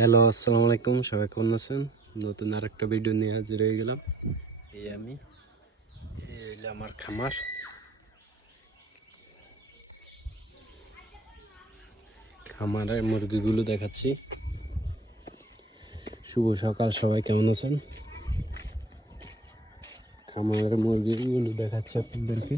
Hello, আসসালামু আলাইকুম। সবাই কেমন আছেন? নতুন আরেকটা ভিডিও নিয়ে হাজির হয়ে গেলাম। এই হইলো আমার খামার। খামারের মুরগিগুলো দেখাচ্ছি। শুভ সকাল, সবাই কেমন আছেন? খামারের মুরগিগুলো দেখাচ্ছি আপনাদেরকে।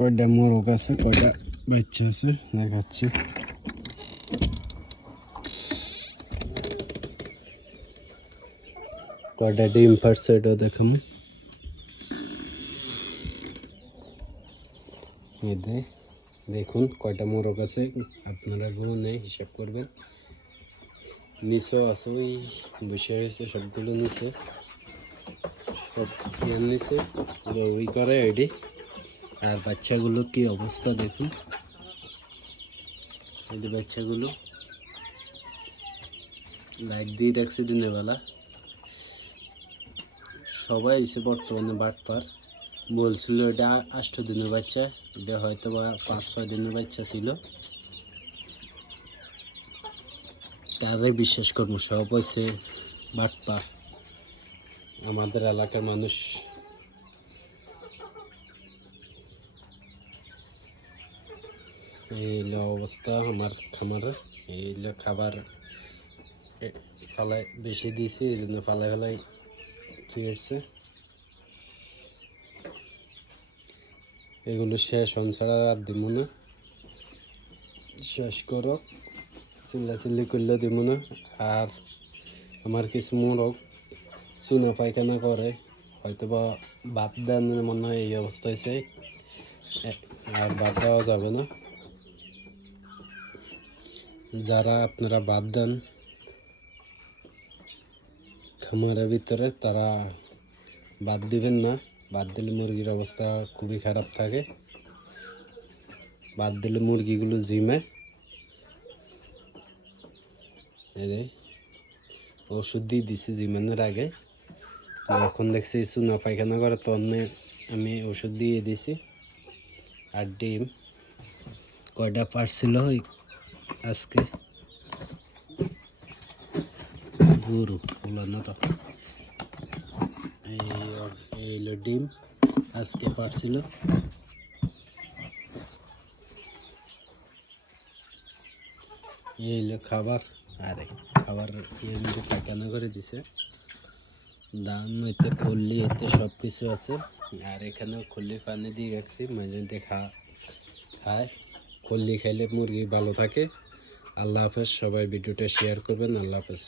কয়টা মোরগ আছে, কয়টা বাচ্চা আছে দেখাচ্ছি। কয়টা ডিম পারছে এটাও দেখাবো। দেখুন কয়টা মোরগ আছে, আপনারা গুনে হিসাব করবেন। নিচেও আছে, ওই বসে রয়েছে সবগুলো নিচে, সব নিচে ওই করে এডি। আর বাচ্চাগুলো কি অবস্থা দেখুন, এই যে বাচ্চাগুলো লাইট দিয়ে রাখছে দিনের বেলা। সবাই এসে বর্তমানে বাটপার বলছিল এটা 8 দিনের বাচ্চা, এটা হয়তো বা 5-6 দিনের বাচ্চা ছিল। তারাই বিশ্বাস করবো, সব হয়েছে বাটপার। আমাদের এলাকার মানুষ এই হলো অবস্থা আমার খামারের। এই হলো খাবার ফালাই বেশি দিয়েছি, এই জন্য ফালাই ফালাই চুয়েছে। এগুলো শেষ হন ছাড়া আর দিব না, শেষ করো চিল্লাচিল্লি করলে দিব না। আর আমার কিছু মোরগ চুনা পায়খানা করে, হয়তো বা বাদ দেন মনে হয় এই অবস্থা হয়েছে, আর বাদ দেওয়া যাবে না। যারা আপনারা বাদ দেন খামারের ভিতরে, তারা বাদ দিবেন না। বাদ দিলে মুরগির অবস্থা খুবই খারাপ থাকে। বাদ দিলে মুরগিগুলো জিমে। এই ওষুধ দিয়ে দিছি জিমানোর আগে, এখন দেখছি চুনা পায়খানা করে, তন্নে আমি ওষুধ দিয়ে দিছি। আর ডিম কয়টা পারছিল আজকে, গরু বলানো তো এই হলো ডিম আজকে পারছিল। এই হলো খাবার, আরে খাবার মধ্যে পায়খানা করে দিছে। দান হইতে খুললি এতে সব কিছু আছে। আর এখানেও খুল্লির পানি দিয়ে রাখছি, মাঝে মধ্যে খায়। খুল্লি খাইলে মুরগি ভালো থাকে। আল্লাহ হাফেজ, সবাই ভিডিওটা শেয়ার করবেন। আল্লাহ হাফেজ।